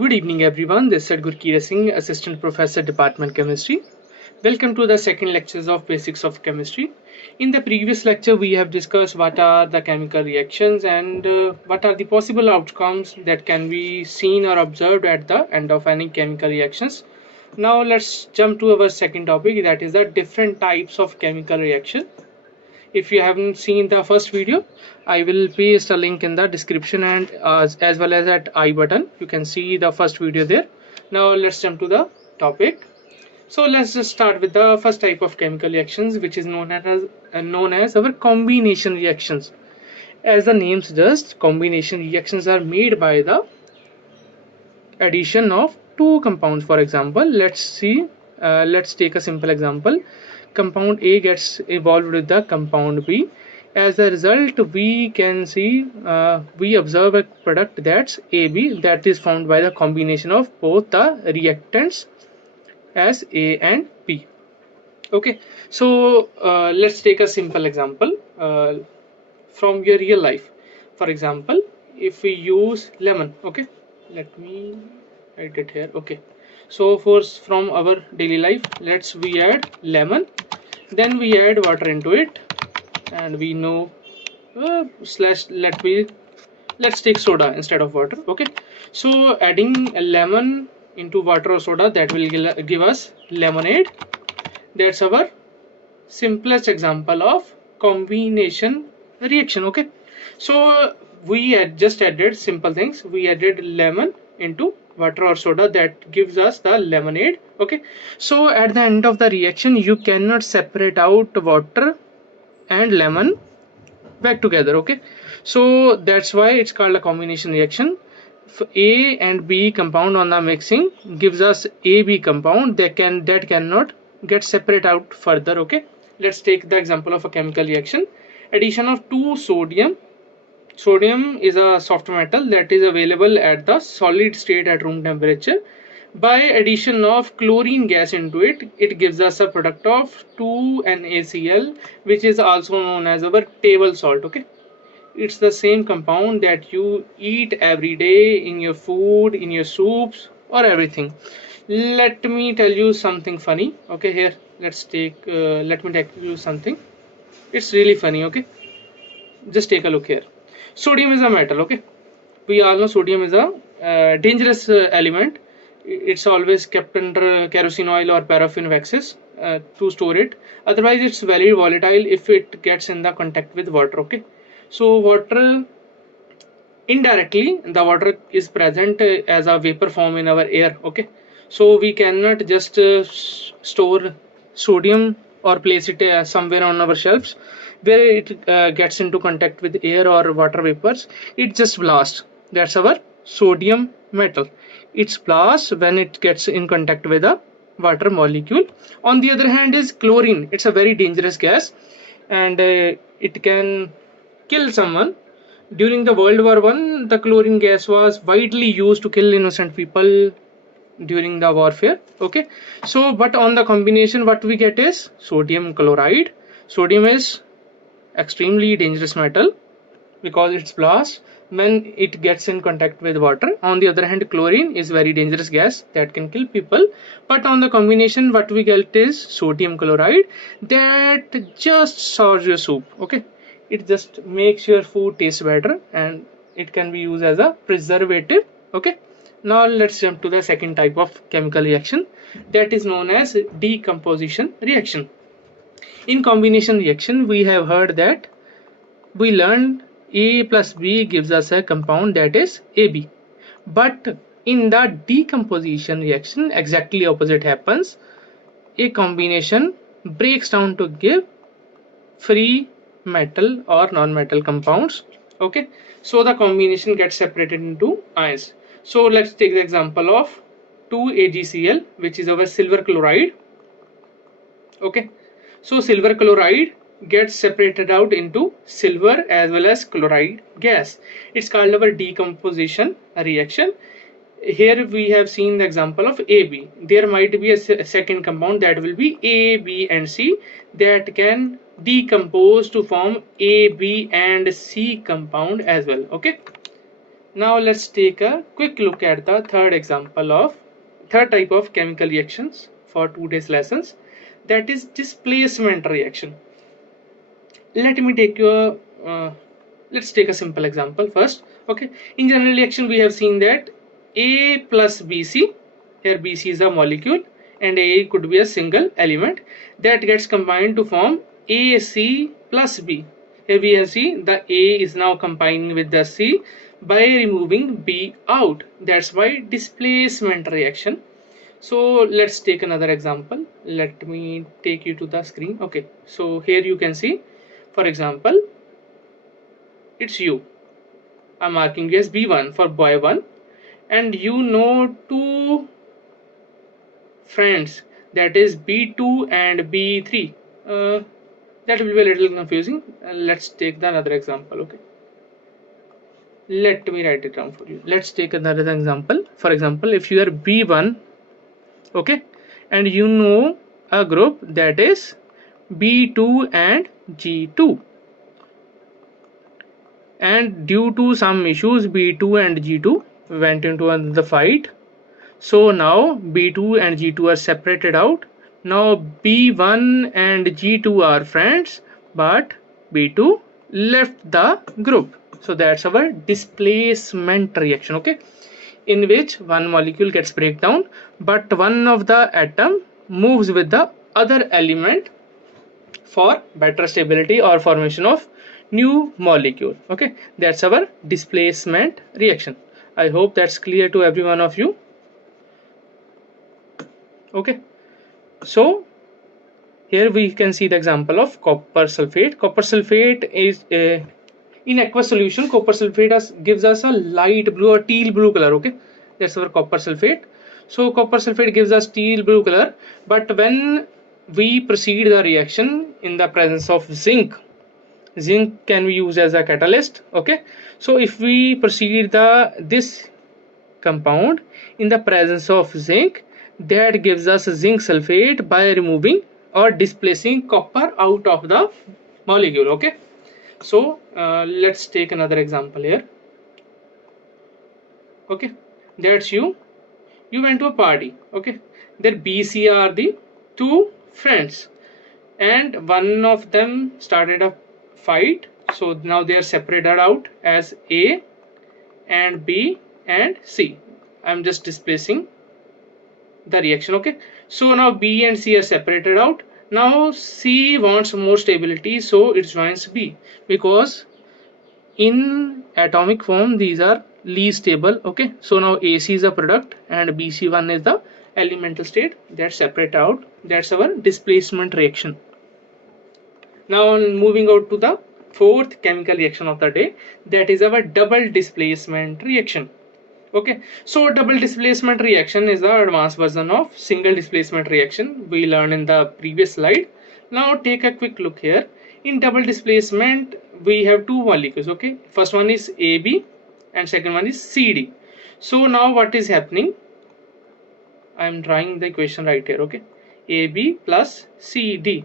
Good evening everyone, this is Sadhguru Singh, Assistant Professor, Department Chemistry. Welcome to the second lectures of Basics of Chemistry. In the previous lecture, we have discussed what are the chemical reactions and what are the possible outcomes that can be seen or observed at the end of any chemical reactions. Now let's jump to our second topic, that is the different types of chemical reaction. If you haven't seen the first video, I will paste a link in the description and as well as at I button. You can see the first video there. Now let's jump to the topic. So let's just start with the first type of chemical reactions, which is known as our combination reactions. As the name suggests, combination reactions are made by the addition of two compounds. For example, let's take a simple example. Compound A gets evolved with the compound B. As a result, we can see we observe a product that's AB, that is formed by the combination of both the reactants as A and B. Okay, so let's take a simple example from your real life. For example, if we use lemon, okay, let me write it here. Okay, so from our daily life, we add lemon, then we add water into it, and we know let's take soda instead of water. Okay, so adding a lemon into water or soda, that will give us lemonade. That's our simplest example of combination reaction. Okay, so we had just added simple things. We added lemon into water or soda, that gives us the lemonade. Okay, so at the end of the reaction, you cannot separate out water and lemon back together. Okay, so that's why it's called a combination reaction. A and B compound on the mixing gives us AB compound that cannot get separate out further. Okay, let's take the example of a chemical reaction. Addition of two sodium is a soft metal that is available at the solid state at room temperature. By addition of chlorine gas into it, it gives us a product of 2NaCl, which is also known as our table salt. Okay, it's the same compound that you eat every day in your food, in your soups or everything. Let me tell you something funny. Okay, here let me tell you something. It's really funny. Okay, just take a look here. Sodium is a metal. Okay, we all know sodium is a dangerous element. It's always kept under kerosene oil or paraffin waxes to store it. Otherwise, it's very volatile if it gets in the contact with water. Okay, so water, indirectly the water is present as a vapor form in our air. Okay, so we cannot just store sodium or place it somewhere on our shelves where it gets into contact with air or water vapors. It just blasts. That's our sodium metal. It's blasts when it gets in contact with a water molecule. On the other hand is chlorine. It's a very dangerous gas, and it can kill someone. During the World War I, the chlorine gas was widely used to kill innocent people during the warfare. Okay, so but on the combination, what we get is sodium chloride. Sodium is extremely dangerous metal because it's blast when it gets in contact with water. On the other hand, chlorine is very dangerous gas that can kill people. But on the combination, what we get is sodium chloride that just sours your soup. Okay, it just makes your food taste better, and it can be used as a preservative. Okay, now let's jump to the second type of chemical reaction, that is known as decomposition reaction. In combination reaction, we have heard that we learned A plus B gives us a compound that is AB. But in the decomposition reaction, exactly opposite happens. A combination breaks down to give free metal or non-metal compounds. Okay, so the combination gets separated into ions. So let's take the example of 2AgCl, which is our silver chloride. Okay, so silver chloride gets separated out into silver as well as chloride gas. It's called our decomposition reaction. Here we have seen the example of AB. There might be a second compound that will be A, B and C that can decompose to form A, B and C compound as well. Okay, Now let's take a quick look at the third type of chemical reactions for today's lessons, that is displacement reaction. Let me take you let's take a simple example first. Okay, in general reaction we have seen that A plus BC, here BC is a molecule and A could be a single element, that gets combined to form AC plus B. Here we have seen the A is now combining with the C by removing B out. That's why displacement reaction. So let's take another example. Let me take you to the screen. Okay, so here you can see, for example, it's you. I'm marking you as B1 for boy 1, and you know two friends, that is B2 and B3. That will be a little confusing. Let's take the another example. Okay, let me write it down for you. Let's take another example. For example, if you are B1, okay, and you know a group that is B2 and G2, and due to some issues B2 and G2 went into the fight. So now B2 and G2 are separated out. Now B1 and G2 are friends, but B2 left the group. So that's our displacement reaction, okay, in which one molecule gets breakdown, but one of the atom moves with the other element for better stability or formation of new molecule. Okay, that's our displacement reaction. I hope that's clear to every one of you. Okay, so here we can see the example of copper sulfate. Copper sulfate is in aqueous solution. Copper sulfate gives us a light blue or teal blue color. Okay, that's our copper sulfate. So copper sulfate gives us teal blue color, but when we proceed the reaction in the presence of zinc, zinc can be used as a catalyst. Okay, so if we proceed this compound in the presence of zinc, that gives us zinc sulfate by removing or displacing copper out of the molecule. Okay, so let's take another example here. Okay, that's you went to a party. Okay, there B.C are the two friends, and one of them started a fight, so now they are separated out as A and B and C. I'm just displacing the reaction. Okay, so now B and C are separated out. Now C wants more stability, so it joins B, because in atomic form these are least stable. Okay, so now AC is a product and BC1 is the elemental state that separate out. That's our displacement reaction. Now moving out to the fourth chemical reaction of the day, that is our double displacement reaction. Okay, so double displacement reaction is the advanced version of single displacement reaction we learned in the previous slide. Now take a quick look here. In double displacement we have two molecules. Okay, first one is AB and second one is CD. So now what is happening, I am drawing the equation right here. Okay, AB plus CD.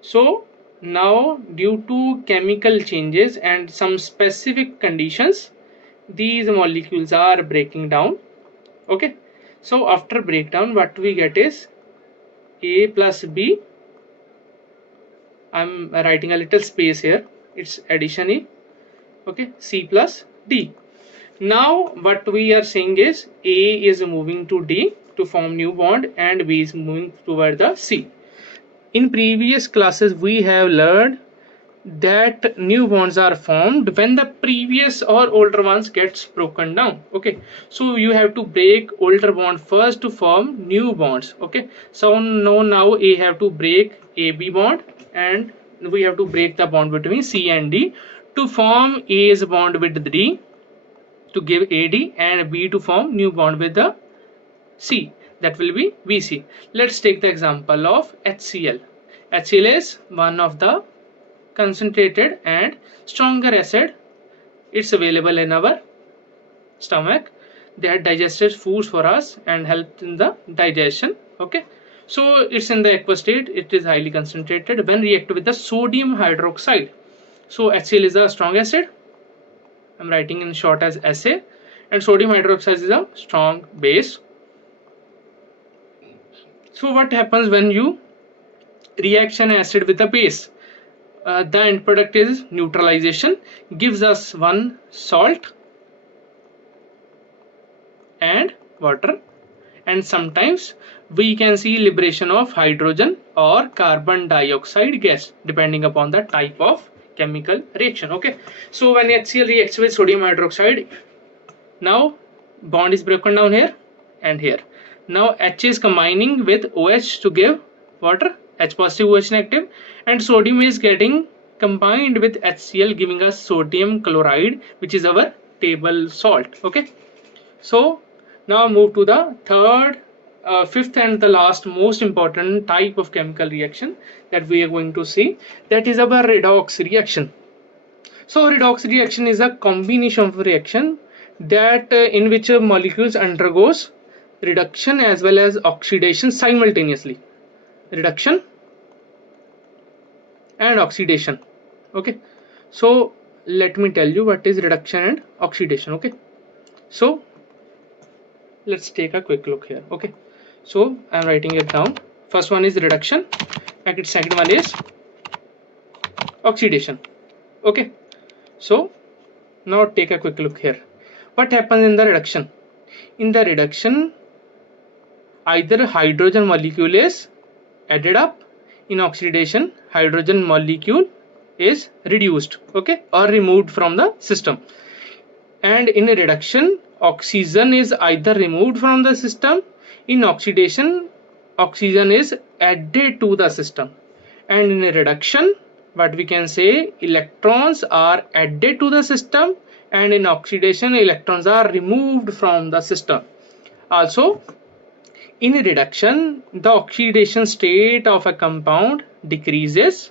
So now due to chemical changes and some specific conditions, these molecules are breaking down. Okay, so after breakdown what we get is A plus B. I'm writing a little space here, it's addition E. Okay, C plus D. Now what we are saying is A is moving to D to form new bond and B is moving toward the C. In previous classes we have learned that new bonds are formed when the previous or older ones gets broken down. Okay, so you have to break older bond first to form new bonds. Okay, so now A have to break AB bond and we have to break the bond between C and D to form A's bond with D to give AD and B to form new bond with the C, that will be BC. Let's take the example of HCl. HCl is one of the concentrated and stronger acid. It's available in our stomach. That digested foods for us and help in the digestion. Okay, so it's in the aqueous state, it is highly concentrated when react with the sodium hydroxide. So HCl is a strong acid, I'm writing in short as SA. and sodium hydroxide is a strong base. So what happens when you react an acid with a base? The end product is neutralization, gives us one salt and water, and sometimes we can see liberation of hydrogen or carbon dioxide gas depending upon the type of chemical reaction. Okay, so when HCl reacts with sodium hydroxide, now bond is broken down here and here. Now H is combining with OH to give water, H positive OH negative, and sodium is getting combined with HCl giving us sodium chloride, which is our table salt. Okay, so now move to the fifth and the last most important type of chemical reaction that we are going to see, that is our redox reaction. So redox reaction is a combination of reaction that in which molecules undergoes reduction as well as oxidation simultaneously. Reduction and oxidation. Okay, so let me tell you what is reduction and oxidation. Okay, so let's take a quick look here. Okay, so I'm writing it down. First one is reduction and second one is oxidation. Okay, so now take a quick look here. What happens in the reduction? In the reduction, either hydrogen molecule is added up. In oxidation, hydrogen molecule is reduced, okay, or removed from the system. And in a reduction, oxygen is either removed from the system. In oxidation, oxygen is added to the system. And in a reduction, what we can say, electrons are added to the system, and in oxidation, electrons are removed from the system. Also, in a reduction, the oxidation state of a compound decreases.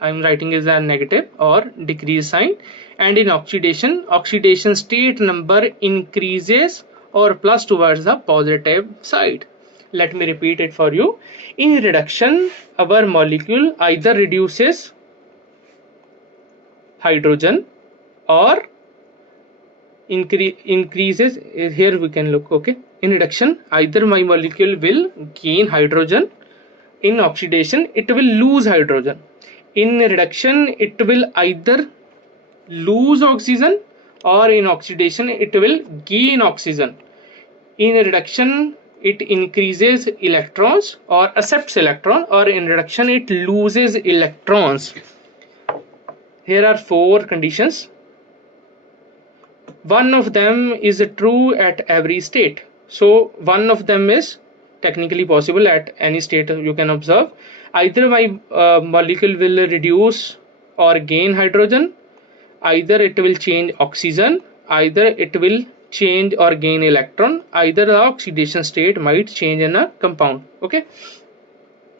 I'm writing as a negative or decrease sign. And in oxidation, oxidation state number increases or plus towards the positive side. Let me repeat it for you. In reduction, our molecule either reduces hydrogen or increases. Here we can look. Okay, in reduction, either my molecule will gain hydrogen. In oxidation, it will lose hydrogen. In reduction, it will either lose oxygen, or in oxidation it will gain oxygen. In reduction, it increases electrons or accepts electron, or in reduction it loses electrons. Here are four conditions. One of them is true at every state. So one of them is technically possible at any state you can observe. Either my molecule will reduce or gain hydrogen, either it will change oxygen, either it will change or gain electron, either the oxidation state might change in a compound. Okay,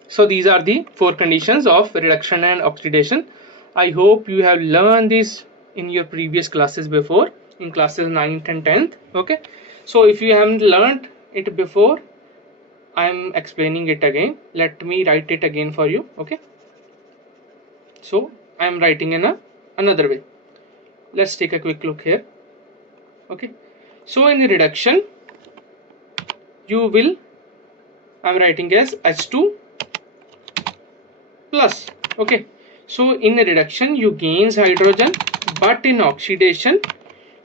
so these are the four conditions of reduction and oxidation. I hope you have learned this in your previous classes before, in classes 9th and 10th. Okay, so if you haven't learned it before, I am explaining it again. Let me write it again for you. Okay, so I am writing in another way. Let's take a quick look here. Okay, so in reduction, you will, I'm writing as H2 plus. Okay, so in reduction you gains hydrogen, but in oxidation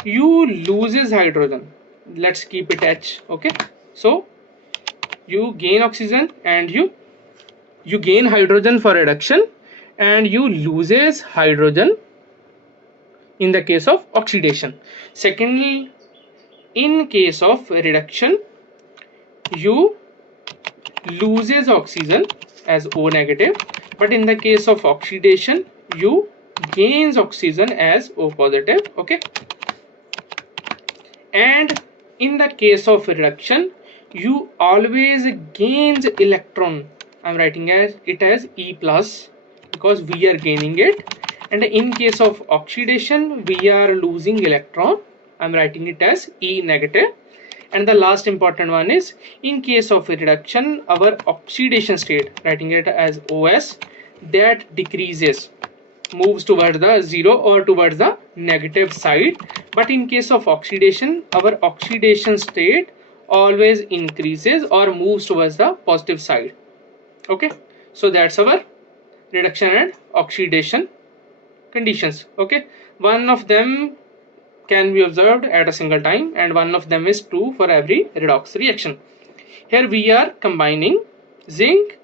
you loses hydrogen. Let's keep it H. Okay, so you gain oxygen and you gain hydrogen for reduction, and you loses hydrogen in the case of oxidation. Secondly, in case of reduction, you loses oxygen as O negative, but in the case of oxidation, you gains oxygen as O positive. Okay, and in the case of reduction, you always gains electron. I'm writing it as E plus because we are gaining it. And in case of oxidation, we are losing electron. I'm writing it as E negative. And the last important one is, in case of reduction, our oxidation state, writing it as OS, that decreases. moves towards the zero or towards the negative side, but in case of oxidation, our oxidation state always increases or moves towards the positive side. Okay, so that's our reduction and oxidation conditions. Okay, one of them can be observed at a single time and one of them is true for every redox reaction. Here we are combining zinc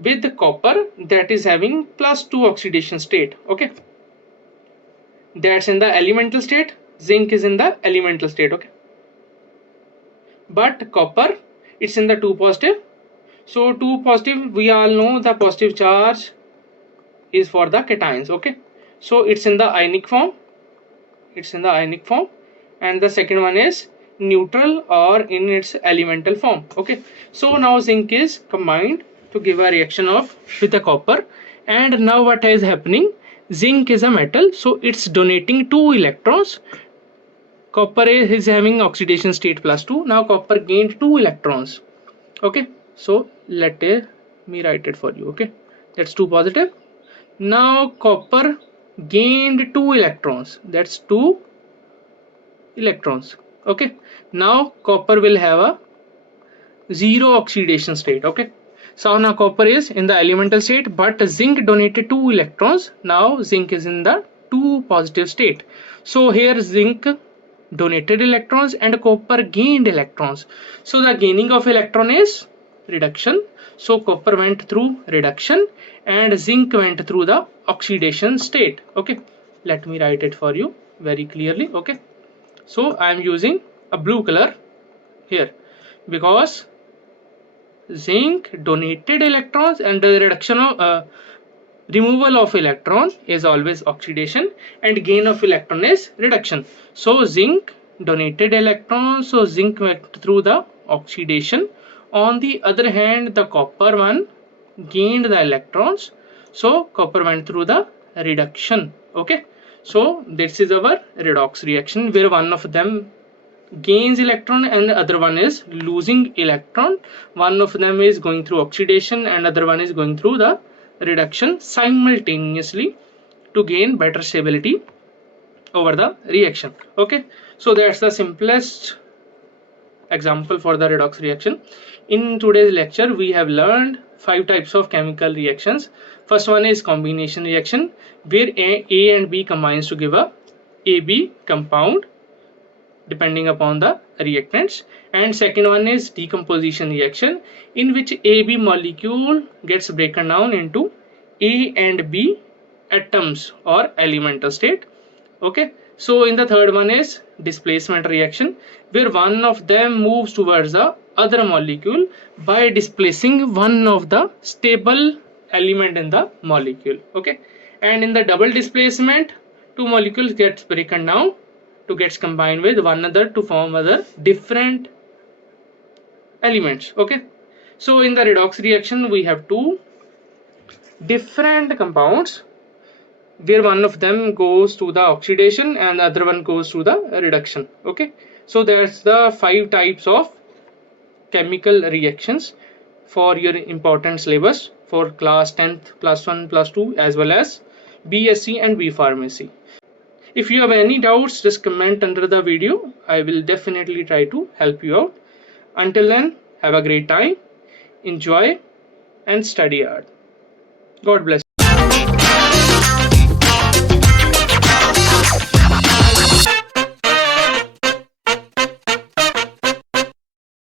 with the copper that is having +2 oxidation state. Okay, that's in the elemental state, zinc is in the elemental state. Okay, but copper, it's in the 2 positive. So 2 positive, we all know the positive charge is for the cations. Okay, so it's in the ionic form, and the second one is neutral or in its elemental form. Okay, so now zinc is combined to give a reaction of with the copper, and now what is happening, zinc is a metal, so it's donating 2 electrons. Copper is having oxidation state +2. Now copper gained 2 electrons. Okay, so let me write it for you. Okay, that's 2 positive. Now copper gained 2 electrons, that's 2 electrons. Okay, now copper will have a 0 oxidation state. Okay, so now copper is in the elemental state, but zinc donated 2 electrons. Now zinc is in the 2 positive state. So here zinc donated electrons and copper gained electrons. So the gaining of electron is reduction. So copper went through reduction and zinc went through the oxidation state. Okay, let me write it for you very clearly. Okay, so I am using a blue color here because zinc donated electrons and the reduction of removal of electron is always oxidation and gain of electron is reduction. So zinc donated electrons, so zinc went through the oxidation. On the other hand, the copper one gained the electrons, so copper went through the reduction. Okay, so this is our redox reaction where one of them gains electron and the other one is losing electron. One of them is going through oxidation and other one is going through the reduction simultaneously to gain better stability over the reaction. Okay, so that's the simplest example for the redox reaction. In today's lecture we have learned 5 types of chemical reactions. First one is combination reaction where A and B combines to give a AB compound depending upon the reactants, and second one is decomposition reaction in which AB molecule gets broken down into A and B atoms or elemental state. Okay, so in the third one is displacement reaction where one of them moves towards the other molecule by displacing one of the stable element in the molecule. Okay, and in the double displacement 2 molecules gets broken down to gets combined with one another to form other different elements. Okay, so in the redox reaction we have 2 different compounds where one of them goes to the oxidation and the other one goes to the reduction. Okay, so that's the 5 types of chemical reactions for your important syllabus for class 10th, plus 1, plus 2 as well as B.Sc and B.Pharmacy. If you have any doubts, just comment under the video. I will definitely try to help you out. Until then, have a great time, enjoy and study hard. God bless.